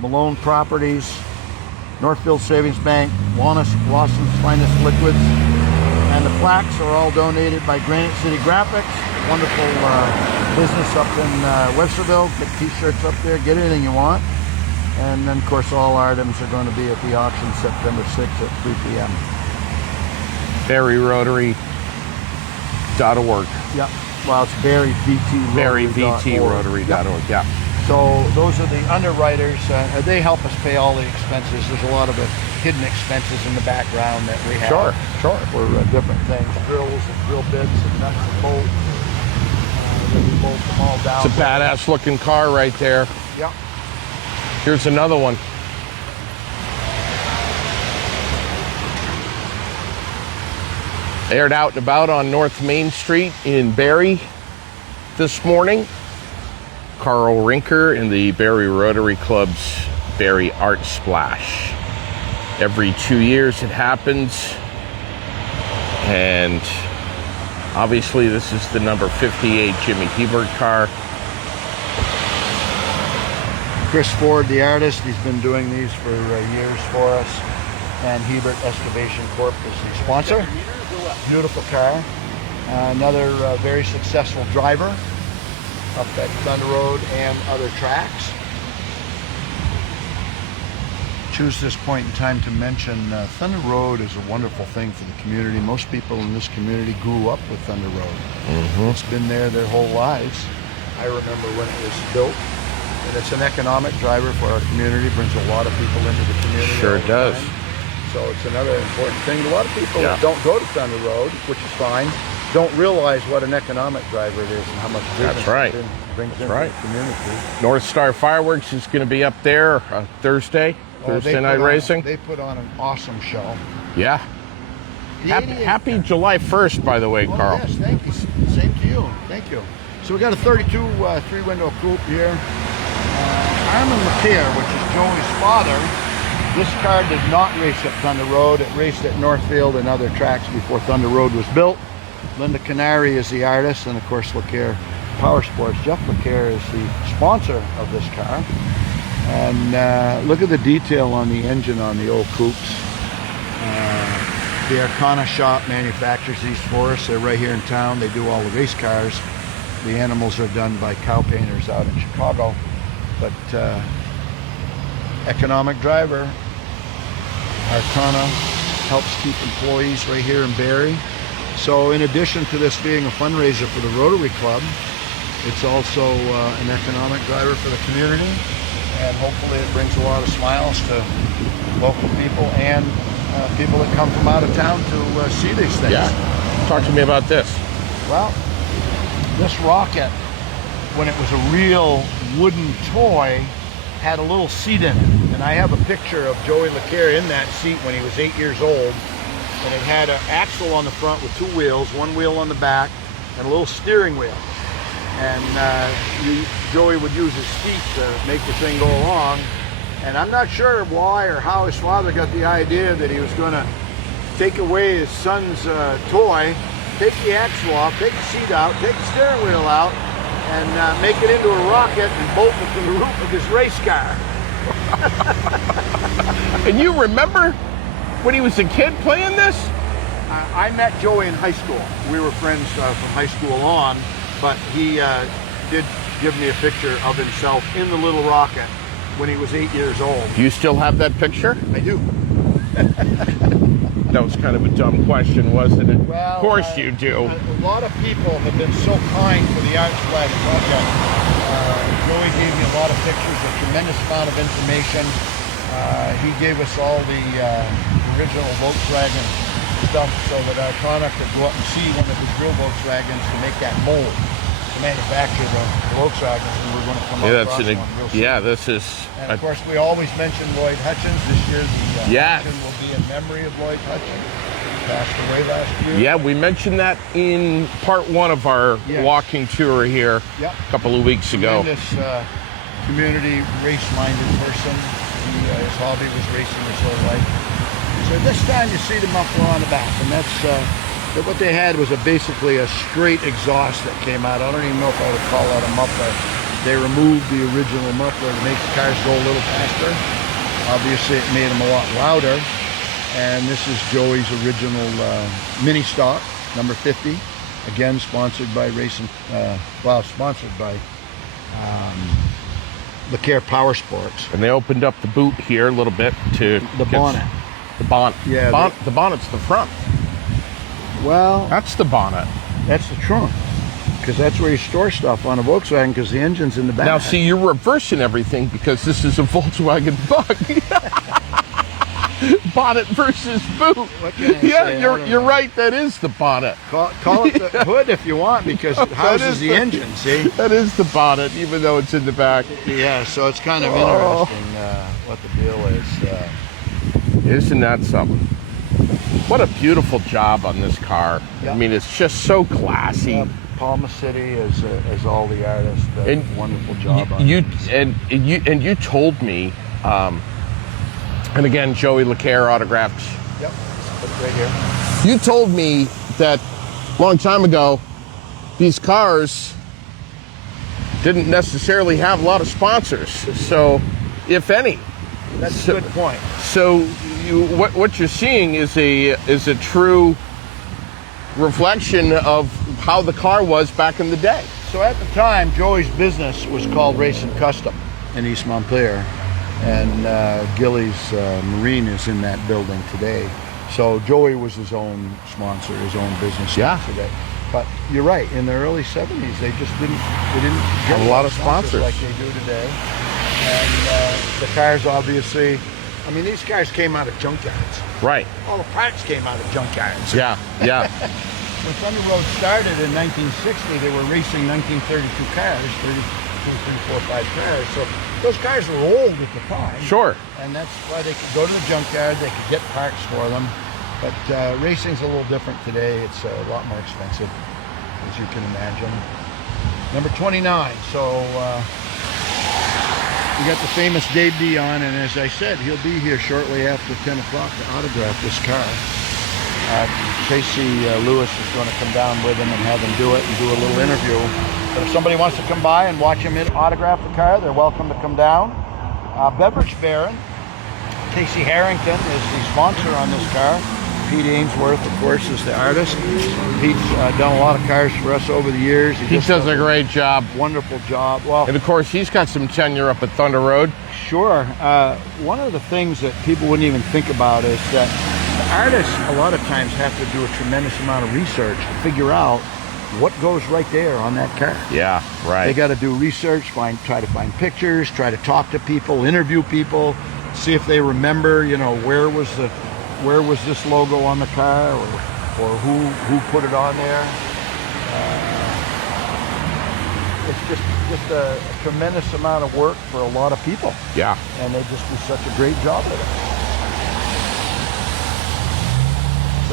Malone Properties, Northfield Savings Bank, Lawson's Finest Liquids, and the plaques are all donated by Granite City Graphics, a wonderful business up in Westerville. Get t-shirts up there, get anything you want. And then, of course, all items are going to be at the auction September 6th at 3 p.m. BarreRotary.org. Yep. Well, it's BarreVTRotary.org. Yeah. So those are the underwriters. They help us pay all the expenses. There's a lot of hidden expenses in the background that we have. Sure. For different things, drills and drill bits and nuts and bolts. that we bolt them all down. It's a badass looking car right there. Yep. Here's another one. Aired out and about on North Main Street in Barre this morning. Karl Rinker in the Barre Rotary Club's Barre Art Splash. Every 2 years it happens, and obviously this is the number 58 Jimmy Hebert car. Chris Ford, the artist, he's been doing these for years for us, and Hebert Excavation Corp is the sponsor. Beautiful car. Another very successful driver up at Thunder Road and other tracks. Choose this point in time to mention Thunder Road is a wonderful thing for the community. Most people in this community grew up with Thunder Road. It's been there their whole lives. I remember when it was built, and it's an economic driver for our community. Brings a lot of people into the community. Sure it does. So it's another important thing. A lot of people that don't go to Thunder Road, which is fine, don't realize what an economic driver it is and how much business it brings into the community. North Star Fireworks is going to be up there Thursday night racing. They put on an awesome show. Yeah. Happy July 1st, by the way, Carl. Yes, thank you. Same to you. Thank you. So we got a 32 three-window coupe here. Armin McCare, which is Joey's father. This car did not race at Thunder Road. It raced at Northfield and other tracks before Thunder Road was built. Linda Canary is the artist, and of course LeCare Power Sports. Jeff LeCare is the sponsor of this car. And look at the detail on the engine on the old coupes. The Arcana shop manufactures these for us. They're right here in town. They do all the race cars. The animals are done by cow painters out in Chicago. But economic driver. Arcana helps keep employees right here in Barre. So in addition to this being a fundraiser for the Rotary Club, it's also an economic driver for the community, and hopefully it brings a lot of smiles to local people and people that come from out of town to see these things. Yeah. Talk to me about this. Well, this rocket, when it was a real wooden toy, had a little seat in it. And I have a picture of Joey LeCare in that seat when he was 8 years old. And it had an axle on the front with two wheels, one wheel on the back, and a little steering wheel. And Joey would use his feet to make the thing go along. And I'm not sure why or how his father got the idea that he was going to take away his son's toy, take the axle off, take the seat out, take the steering wheel out, and make it into a rocket and bolt it to the roof of his race car. And you remember when he was a kid playing this? I met Joey in high school. We were friends from high school on, but he did give me a picture of himself in the little rocket when he was 8 years old. Do you still have that picture? I do. That was kind of a dumb question, wasn't it? Well, of course you do. A lot of people have been so kind for the Art Splash project. Joey gave me a lot of pictures, a tremendous amount of information. He gave us all the original Volkswagen stuff so that Arcana could go up and see one of his real Volkswagens to make that mold to manufacture the Volkswagens. And we're going to come up across one real soon. Yeah, this is... And of course, we always mention Lloyd Hutchins. This year, the function will be in memory of Lloyd Hutchins. Passed away last year. Yeah, we mentioned that in part one of our walking tour here a couple of weeks ago. This community race-minded person. His hobby was racing his whole life. So this time you see the muffler on the back, and that's what they had was basically a straight exhaust that came out. I don't even know if I would call that a muffler. They removed the original muffler to make the cars go a little faster. Obviously, it made them a lot louder. And this is Joey's original mini stock, number 50. Again, sponsored by sponsored by LeCare Power Sports. And they opened up the boot here a little bit to the bonnet. The bonnet. Yeah, the bonnet's the front. Well, that's the bonnet. That's the trunk, because that's where you store stuff on a Volkswagen, because the engine's in the back. Now, see, you're reversing everything because this is a Volkswagen Bug. bonnet versus boot. What can I Yeah, say? you're right. That is the bonnet. Call it the hood if you want, because it houses the engine, see? That is the bonnet, even though it's in the back. Yeah, so it's kind of interesting what the deal is. Isn't that something? What a beautiful job on this car. Yeah. I mean, it's just so classy. Palma City, as all the artists, did a wonderful job on you it. and you told me, and again, Joey LeCaire autographed. Yep, put it right here. You told me that a long time ago, these cars didn't necessarily have a lot of sponsors. So, if any, That's a good point. So, what you're seeing is a true reflection of how the car was back in the day. So at the time, Joey's business was called Racing Custom in East Montpelier, and Gilly's Marine is in that building today. So Joey was his own sponsor, his own business today. But you're right. In the early '70s, they didn't get a lot of sponsors like they do today. And the cars, obviously, I mean, these cars came out of junkyards. Right. All the parts came out of junkyards. Yeah. When Thunder Road started in 1960, they were racing 1932 cars, 32, 3, 4, 5 cars. So those cars were old at the time. Sure. And that's why they could go to the junkyard, they could get parts for them. But racing's a little different today. It's a lot more expensive, as you can imagine. Number 29. So we got the famous Dave Dion, and as I said, he'll be here shortly after 10 o'clock to autograph this car. Tracy Lewis is going to come down with him and have him do it and do a little interview. But if somebody wants to come by and watch him autograph the car, they're welcome to come down. Beverage Baron, Casey Harrington is the sponsor on this car. Pete Ainsworth, of course, is the artist. Pete's done a lot of cars for us over the years. He does a great job. Wonderful job. Well, and of course, he's got some tenure up at Thunder Road. Sure. One of the things that people wouldn't even think about is that the artists a lot of times have to do a tremendous amount of research to figure out what goes right there on that car. Yeah, right. They got to do research, try to find pictures, try to talk to people, interview people, see if they remember, where was this logo on the car, or who put it on there. It's just a tremendous amount of work for a lot of people. Yeah. And they just do such a great job with it.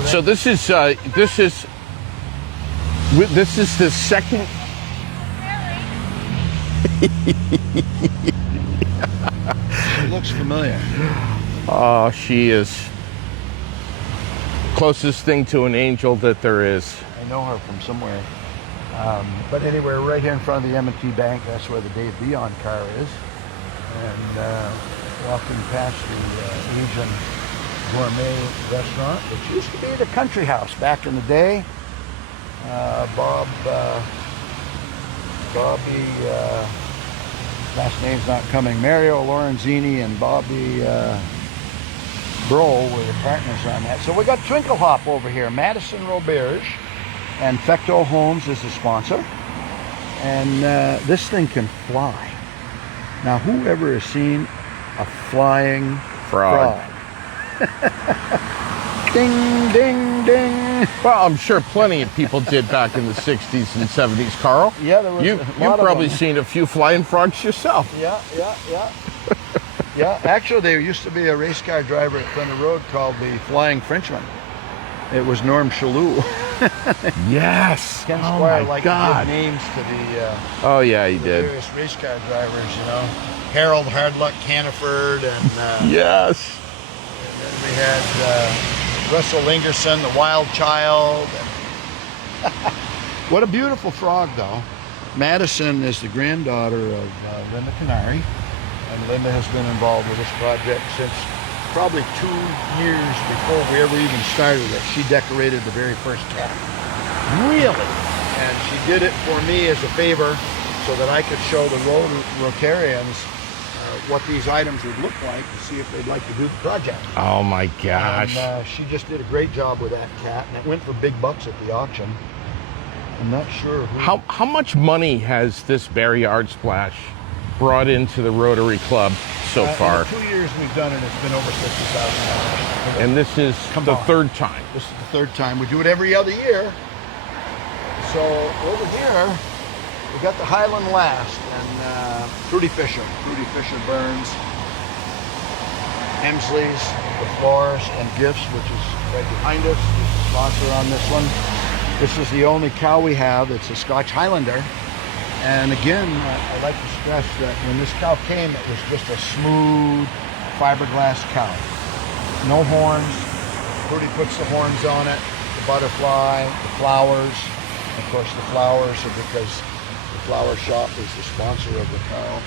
So this is the second. She looks familiar. Oh, she is closest thing to an angel that there is. I know her from somewhere. But anyway, right here in front of the M&T Bank, that's where the Dave Dion car is. And walking past the Asian gourmet restaurant, which used to be the Country House back in the day. Bobby, last name's not coming, Mario Lorenzini and Bobby Bro were the partners on that. So we got Twinkle Hop over here, Madison Roberge, and Fecto Homes is the sponsor. And this thing can fly. Now, whoever has seen a flying frog? Ding, ding, ding. Well, I'm sure plenty of people did back in the 60s and 70s, Carl. Yeah, there was You've probably seen a few flying frogs yourself. Yeah. Yeah, actually, there used to be a race car driver at Thunder Road called the Flying Frenchman. It was Norm Chalou. Yes. Ken Oh Squire my liked God. to give names to the Oh yeah, he did. various race car drivers, Harold Hardluck Caniford, and Yes. then we had Russell Ingerson, the Wild Child. What a beautiful frog, though. Madison is the granddaughter of Linda Canary, and Linda has been involved with this project since probably 2 years before we ever even started it. She decorated the very first cat. Really? And she did it for me as a favor so that I could show the Rotarians what these items would look like to see if they'd like to do the project. Oh my gosh. And she just did a great job with that cat, and it went for big bucks at the auction. I'm not sure who. How much money has this Barre Art Splash brought into the Rotary Club so far? In the 2 years we've done it, it's been over $60,000. And this is the third time. This is the third time. We do it every other year. So over here, we got the Highland Last and Fruity Fisher Burns, Hemsley's, the Flores and Gifts, which is right behind us. He's the sponsor on this one. This is the only cow we have. It's a Scotch Highlander. And again, I'd like to stress that when this cow came, it was just a smooth fiberglass cow. No horns. Fruity puts the horns on it, the butterfly, the flowers. Of course, the flowers are because the flower shop is the sponsor of the cow.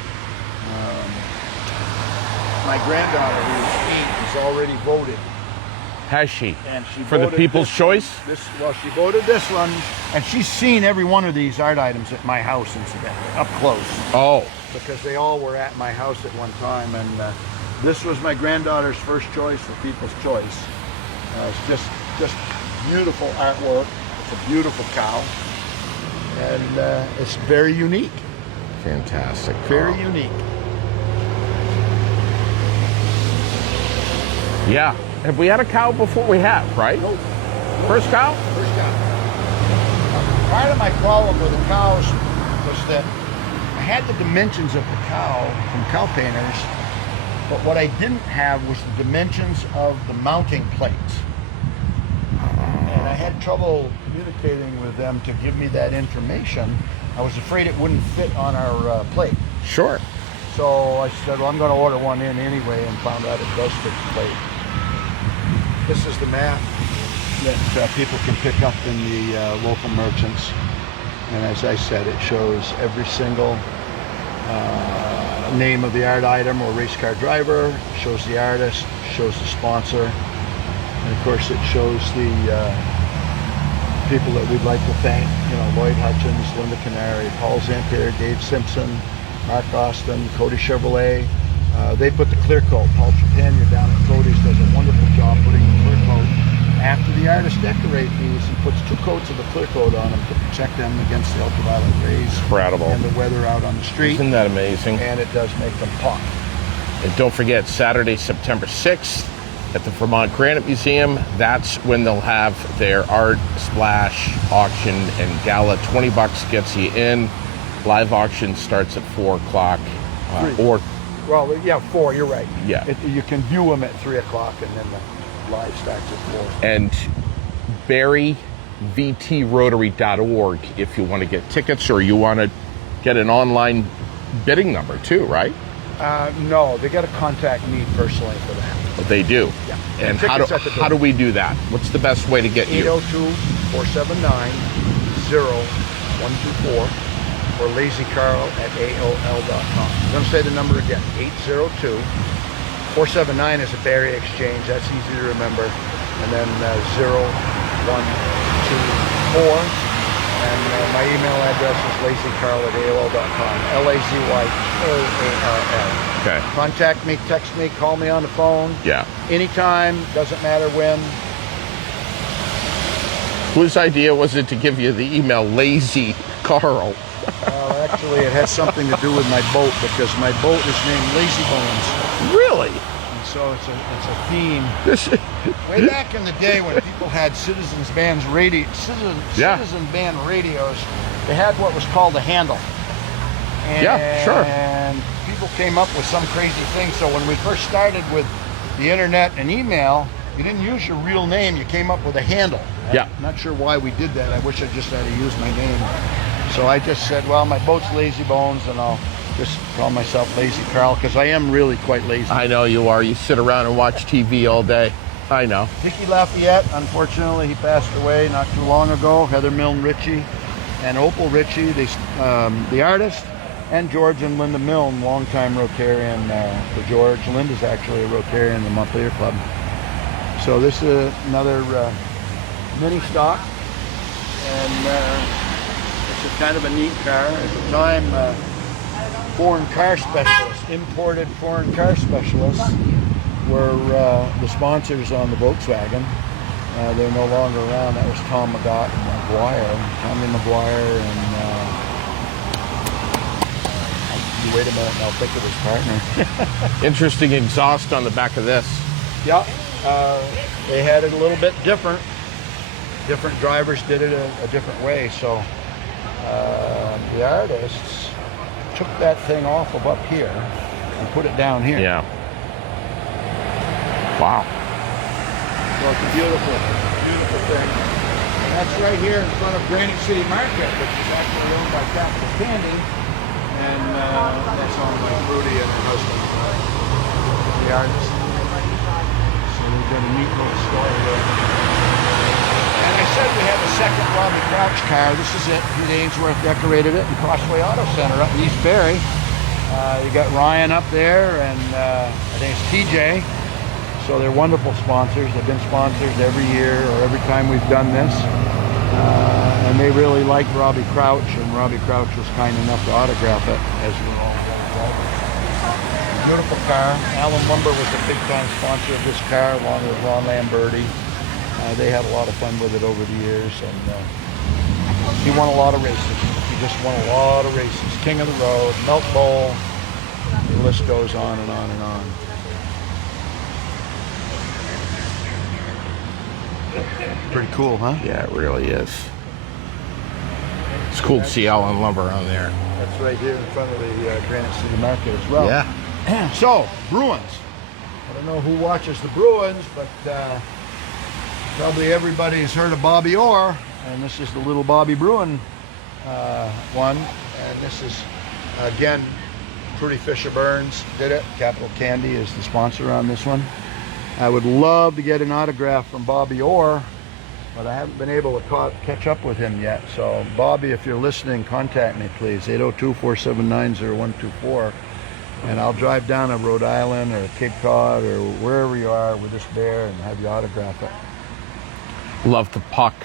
My granddaughter, who's 8, has already voted. Has she? And she for the People's Choice? Well, she voted this one, and she's seen every one of these art items at my house, incidentally, up close. Oh. Because they all were at my house at one time, and this was my granddaughter's first choice for People's Choice. It's just beautiful artwork. It's a beautiful cow, and it's very unique. Fantastic. Very unique. Yeah. Have we had a cow before? We have, right? Nope. First cow? First cow. Part of my problem with the cows was that I had the dimensions of the cow from cow painters, but what I didn't have was the dimensions of the mounting plates. And I had trouble communicating with them to give me that information. I was afraid it wouldn't fit on our plate. Sure. So I said, well, I'm going to order one in anyway, and found out it does fit the plate. This is the map that people can pick up in the local merchants. And as I said, it shows every single name of the art item or race car driver, shows the artist, shows the sponsor, and of course it shows the people that we'd like to thank, you know, Lloyd Hutchins, Linda Canary, Paul Zampier, Dave Simpson, Mark Austin, Cody Chevrolet. They put the clear coat. Paul Trepanier down at Cody's does a wonderful job putting the clear coat. After the artist decorate these, he puts 2 coats of the clear coat on them to protect them against the ultraviolet rays. Incredible. And the weather out on the street. Isn't that amazing? And it does make them pop. And don't forget, Saturday, September 6th at the Vermont Granite Museum, that's when they'll have their art splash auction and gala. $20 gets you in. Live auction starts at 4 o'clock. Well, yeah, 4, you're right. Yeah. You can view them at 3 o'clock, and then the live starts at 4. And Barre, VTRotary.org if you want to get tickets, or you want to get an online bidding number too, right? No, they got to contact me personally for that. But they do. Yeah. And how do we do that? What's the best way to get you? 802-479-0124 or lazycarl@aol.com. I'm going to say the number again. 802-479 is a Barre exchange. That's easy to remember. And then 0124. And my email address is lazycarl@aol.com. LAZYKARL. Okay. Contact me, text me, call me on the phone. Yeah. Anytime, doesn't matter when. Whose idea was it to give you the email Lazy Carl? Actually, it has something to do with my boat, because my boat is named Lazy Bones. Really? And so it's a theme. Way back in the day when people had citizen band radios, they had what was called a handle. And yeah, sure. And people came up with some crazy thing. So when we first started with the internet and email, you didn't use your real name. You came up with a handle. Yeah. I'm not sure why we did that. I wish I just had to use my name. So I just said, well, my boat's Lazy Bones, and I'll just call myself Lazy Carl, because I am really quite lazy. I know you are. You sit around and watch TV all day. I know. Dickie Lafayette, unfortunately, he passed away not too long ago. Heather Milne Ritchie and Opal Ritchie, the artist, and George and Linda Milne, longtime Rotarian for George. Linda's actually a Rotarian in the Montpelier Club. So this is another mini stock, and it's a kind of a neat car. At the time, foreign car specialists, imported foreign car specialists, were the sponsors on the Volkswagen. They're no longer around. That was Tommy Maguire, and you wait a minute and I'll think of his partner. Interesting exhaust on the back of this. Yeah, they had it a little bit different. Different drivers did it a different way. So the artists took that thing off of up here and put it down here. Yeah. Wow. So it's a beautiful, beautiful thing. And that's right here in front of Granite City Market, which is actually owned by Capital Candy. And that's owned by Rudy and her husband, the artist. So we've got a neat little story there. And I said we have a second Robbie Crouch car. This is it. Pete Ainsworth decorated it in Crossway Auto Center up in East Barre. You got Ryan up there, and I think it's TJ. So they're wonderful sponsors. They've been sponsors every year or every time we've done this. And they really liked Robbie Crouch, and Robbie Crouch was kind enough to autograph it as we're all going. Beautiful car. Allen Lumber was a big-time sponsor of this car, along with Ron Lamberti. They had a lot of fun with it over the years, and he won a lot of races. He just won a lot of races. King of the Road, Melt Bowl, the list goes on and on and on. Pretty cool, huh? Yeah, it really is. It's cool to see Allen Lumber on there. That's right here in front of the Granite City Market as well. Yeah. So, Bruins. I don't know who watches the Bruins, but probably everybody's heard of Bobby Orr, and this is the little Bobby Bruin one. And this is, again, Trudy Fisher Burns did it. Capital Candy is the sponsor on this one. I would love to get an autograph from Bobby Orr, but I haven't been able to catch up with him yet. So, Bobby, if you're listening, contact me, please, 802-479-0124. And I'll drive down to Rhode Island or Cape Cod or wherever you are with this bear and have you autograph it. Love the puck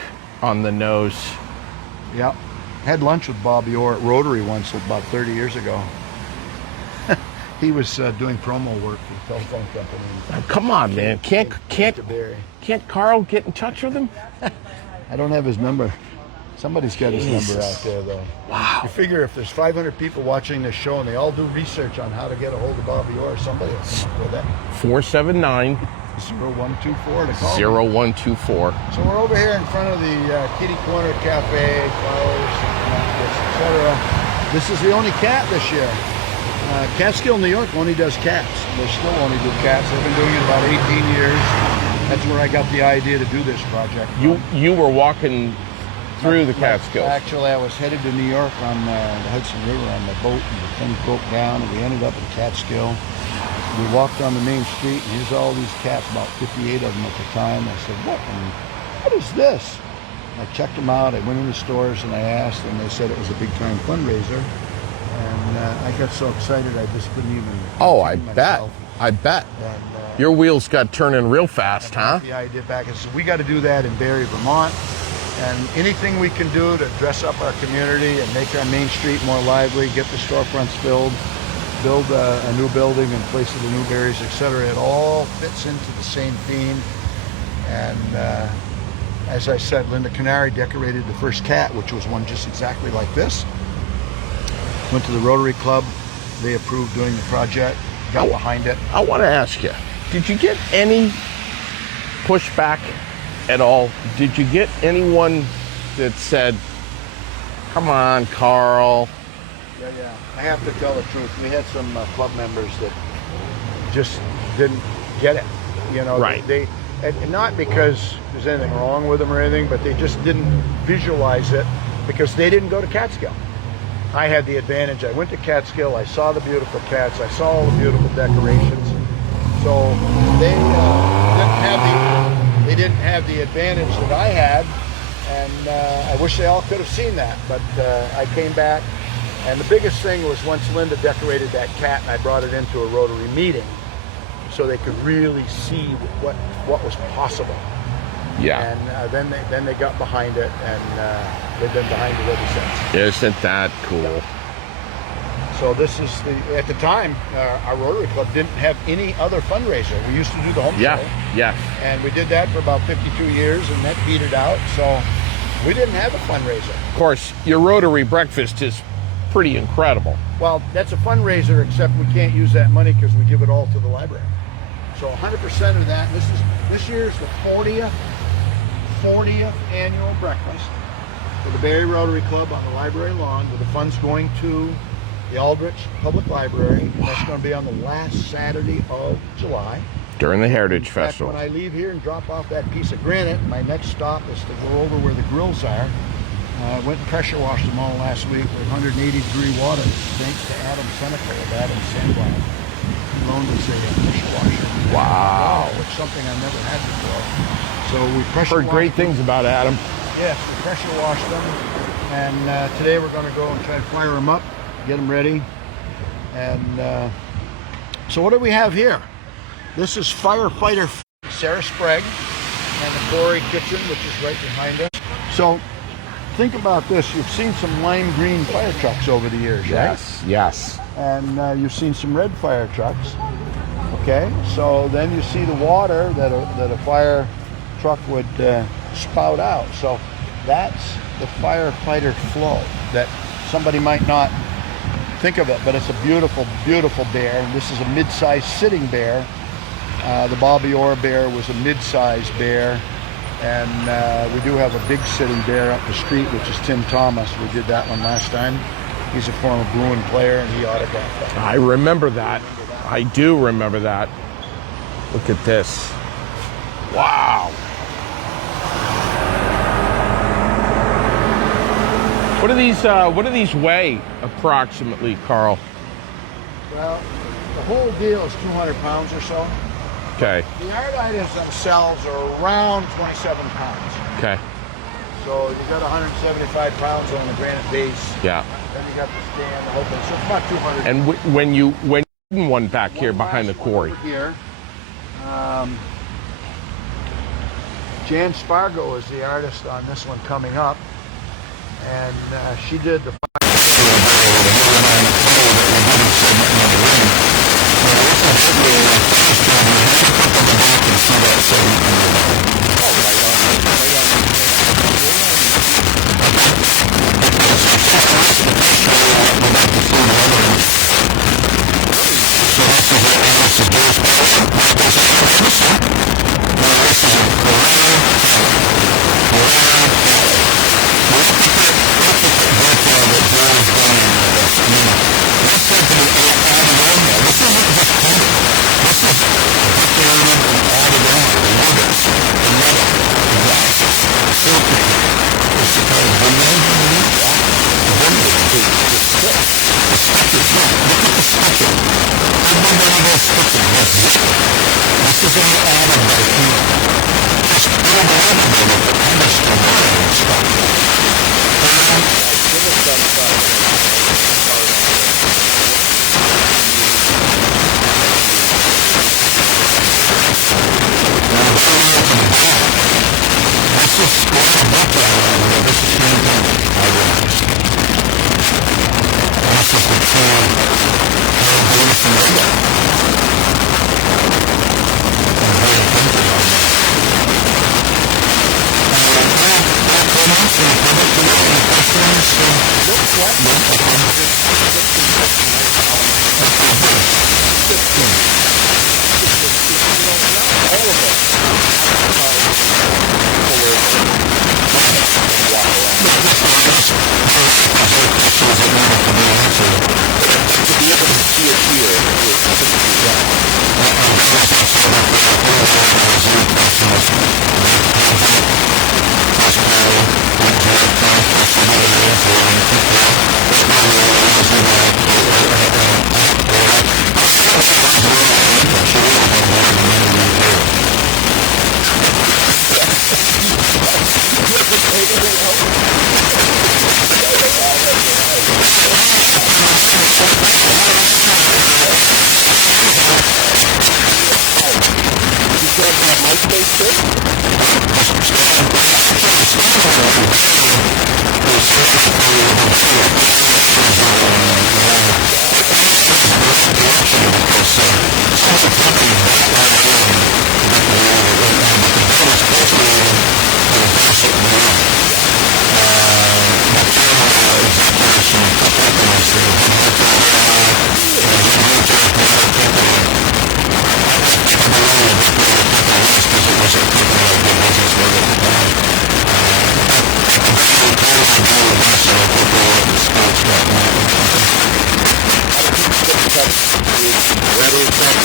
on the nose. Yep. Had lunch with Bobby Orr at Rotary once about 30 years ago. He was doing promo work for the telephone company. Oh, come on, man. Can't Karl get in touch with him? I don't have his number. Somebody's got his number out there, though. Wow. You figure if there's 500 people watching this show and they all do research on how to get a hold of Bobby Orr, somebody will come up with that. 479 0124 to call. 0124. So we're over here in front of the Kitty Corner Cafe, flowers, etc. This is the only cat this year. Catskill, New York only does cats. They still only do cats. They've been doing it about 18 years. That's where I got the idea to do this project. You were walking through the Catskills. Actually, I was headed to New York on the Hudson River on the boat, and the thing broke down, and we ended up in Catskill. We walked down the main street, and here's all these cats, about 58 of them at the time. I said, what is this? I checked them out. I went in the stores, and I asked, and they said it was a big-time fundraiser. And I got so excited I just couldn't even. Oh, I bet. And, your wheels got turning real fast, huh? The idea back and said we got to do that in Barre, Vermont, and anything we can do to dress up our community and make our main street more lively, get the storefronts filled, build a new building in place of the new berries, etc. It all fits into the same theme. And as I said, Linda Canary decorated the first cat, which was one just exactly like this. Went to the Rotary Club. They approved doing the project, got behind it. I want to ask you, did you get any pushback at all? Did you get anyone that said, come on, Karl? Yeah. I have to tell the truth. We had some club members that just didn't get it. You know, right. They and not because there's anything wrong with them or anything, but they just didn't visualize it because they didn't go to Catskill. I had the advantage. I went to Catskill. I saw the beautiful cats. I saw all the beautiful decorations. So they didn't have the advantage that I had, and I wish they all could have seen that. But I came back, and the biggest thing was once Linda decorated that cat, and I brought it into a Rotary meeting, so they could really see what was possible. Yeah. And then they got behind it, and they've been behind it ever since. Isn't that cool? Yeah. So this is at the time, our Rotary Club didn't have any other fundraiser. We used to do the home show. Yeah. And we did that for about 52 years, and that petered out. So we didn't have a fundraiser. Of course, your Rotary breakfast is pretty incredible. Well, that's a fundraiser, except we can't use that money because we give it all to the library. So 100% of that, this year's the 40th annual breakfast for the Barre Rotary Club on the library lawn, with the funds going to the Aldrich Public Library. And that's going to be on the last Saturday of July. During the Heritage In fact, Festival. when I leave here and drop off that piece of granite, my next stop is to go over where the grills are. I went and pressure washed them all last week with 180-degree water, thanks to Adam Senecal of Adam Sandline. He loaned us a pressure washer. Wow. Which is something I've never had before. So we pressure Heard great things about Adam. Yes, we pressure washed them. And today we're going to go and try to fire them up, get them ready. And so what do we have here? This is firefighter Sarah Sprague and the Roary kitchen, which is right behind us. So think about this. You've seen some lime green fire trucks over the years, right? Yes. And you've seen some red fire trucks. Okay, so then you see the water that a fire truck would spout out. So that's the firefighter flow that somebody might not think of it, but it's a beautiful, beautiful bear. And this is a mid-sized sitting bear. The Bobby Orr bear was a mid-sized bear. And we do have a big sitting bear up the street, which is Tim Thomas. We did that one last time. He's a former Bruin player, and he autographed that. I remember that. I do remember that. Look at this. Wow. What do these weigh approximately, Karl? Well, the whole deal is 200 pounds or so. Okay. The art items themselves are around 27 pounds. Okay. So you got 175 pounds on the granite base. Yeah. Then you got the stand, the whole thing. So it's about 200. And when you one back here behind the quarry. Over here. Jan Spargo is the artist on this one coming up, and she did the.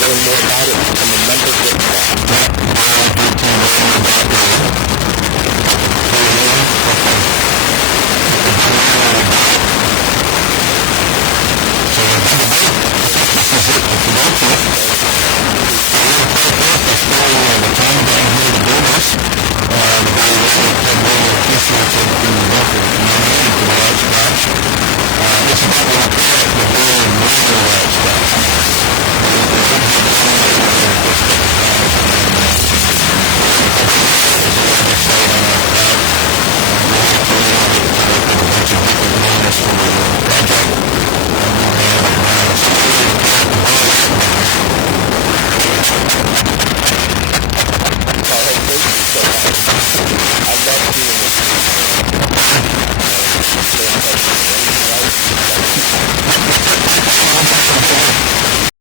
learn more about it and become a membership club. I love doing this.